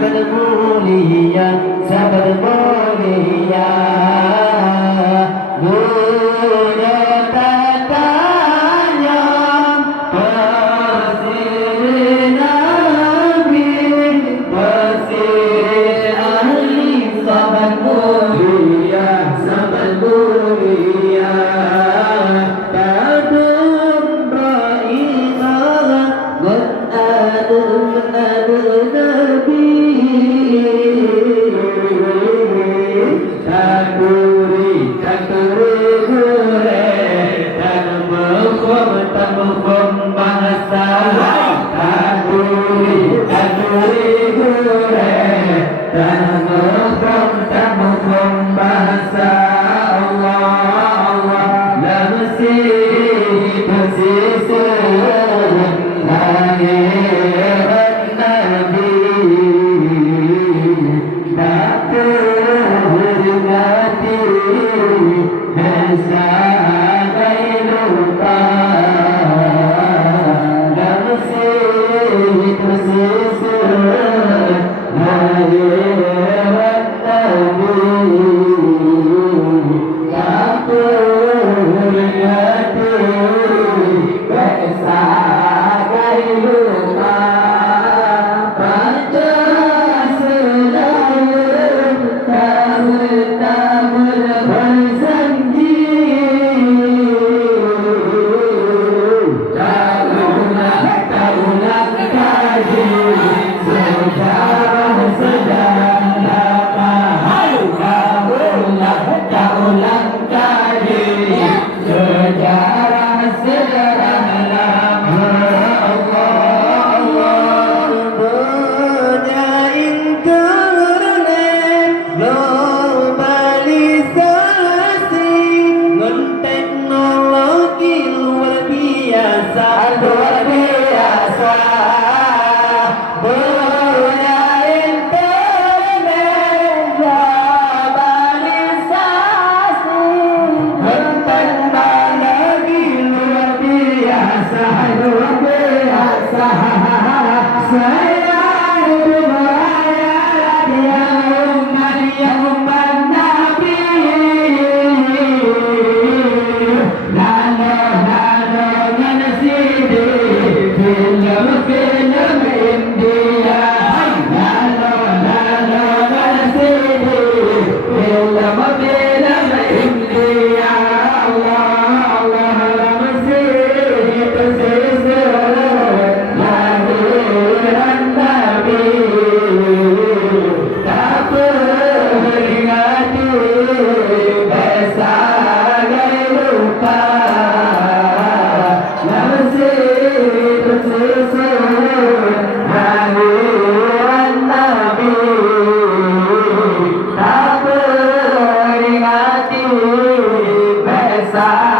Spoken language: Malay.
sahabat mulia Bunya tatanya Pesir Nabi Pesir ahli sahabat mulia Tadum ra'imah Menadum Nabi Takuri gure Tanmukum bangsa Takuri gure Tanmukum bangsa Allah La bersih Lahirat Nabi Tak terhati Sebagai lupa La bersih Lahirat Nabi Tak terhati Sebagai lupa luar biasa punya internet globalisasi teknologi luar biasa saya itu berayat yang umat Nabi Film India Sa